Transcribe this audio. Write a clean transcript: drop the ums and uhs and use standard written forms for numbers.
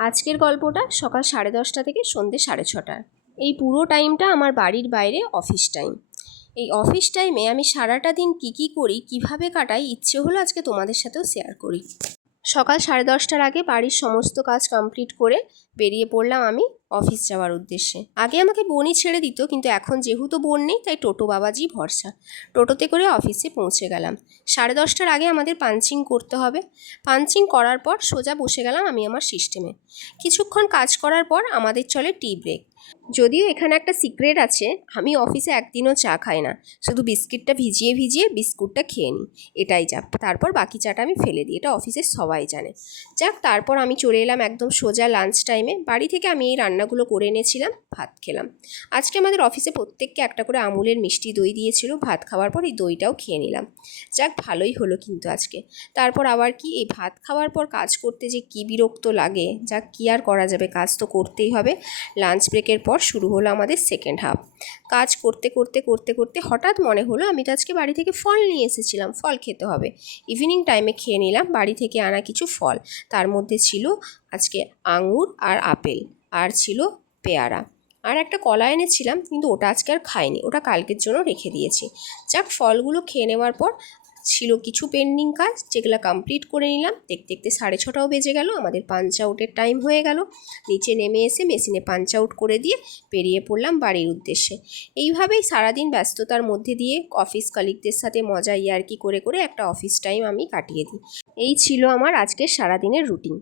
আজকের গল্পটা সকাল 10:30 থেকে সন্ধ্যে 6:30। এই পুরো টাইমটা আমার বাড়ির বাইরে অফিস টাইম। এই অফিস টাইমে আমি সারাটা দিন কী করি, কিভাবে কাটাই, ইচ্ছে হলো আজকে তোমাদের সাথেও শেয়ার করি। সকাল 10:30টার আগে বাড়ির সমস্ত কাজ কমপ্লিট করে বেরিয়ে পড়লাম আমি অফিস যাওয়ার উদ্দেশ্যে। আগে আমাকে বোনই ছেড়ে দিত, কিন্তু এখন যেহেতু বোন নেই তাই টোটো বাবাজি ভরসা। টোটোতে করে অফিসে পৌঁছে গেলাম। 10:30টার আগে আমাদের পাঞ্চিং করতে হবে। পাঞ্চিং করার পর সোজা বসে গেলাম আমি আমার সিস্টেমে। কিছুক্ষণ কাজ করার পর আমাদের চলে টি ব্রেক। যদিও এখানে একটা সিক্রেট আছে, আমি অফিসে একদিনও চা খাই না, শুধু বিস্কিটটা ভিজিয়ে বিস্কুটটা খেয়ে নিই, এটাই যা। তারপর বাকি চাটা আমি ফেলে দিই, এটা অফিসের সবাই জানে। যাক, তারপর আমি চলে এলাম একদম সোজা লাঞ্চ টাইমে। বাড়ি থেকে আমি এই রান্নাগুলো করে এনেছিলাম, ভাত খেলাম। আজকে আমাদের অফিসে প্রত্যেককে একটা করে আমুলের মিষ্টি দই দিয়েছিল। ভাত খাওয়ার পর এই দইটাও খেয়ে নিলাম। যাক, ভালোই হলো কিন্তু আজকে। তারপর আবার কি, এই ভাত খাওয়ার পর কাজ করতে যে কী বিরক্ত লাগে, যাক কী আর করা যাবে, কাজ তো করতেই হবে। লাঞ্চ ব্রেকের পর শুরু হলো আমাদের সেকেন্ড হাফ। কাজ করতে করতে হঠাৎ মনে হলো আমি তো আজকে বাড়ি থেকে ফল নিয়ে এসেছিলাম, ফল খেতে হবে। ইভিনিং টাইমে খেয়ে নিলাম বাড়ি থেকে আনা কিছু ফল। তার মধ্যে ছিল আজকে আঙুর আর আপেল, আর ছিল পেয়ারা, আর একটা কলা এনেছিলাম, কিন্তু ওটা আজকে আর খাইনি, ওটা কালকের জন্য রেখে দিয়েছি। যাক, ফলগুলো খেয়ে নেওয়ার পর ছিল কিছু পেন্ডিং কাজ, যেগুলো কমপ্লিট করে নিলাম। দেখতে 6:30টাও বেজে গেল, আমাদের পাঞ্চ আউটের টাইম হয়ে গেল। নিচে নেমে এসে মেশিনে পাঞ্চ আউট করে দিয়ে বেরিয়ে পড়লাম বাড়ির উদ্দেশ্যে। এইভাবেই সারাদিন ব্যস্ততার মধ্যে দিয়ে অফিস কলিগদের সাথে মজা ইয়ার্কি করে একটা অফিস টাইম আমি কাটিয়ে দিই। এই ছিল আমার আজকের সারাদিনের রুটিন।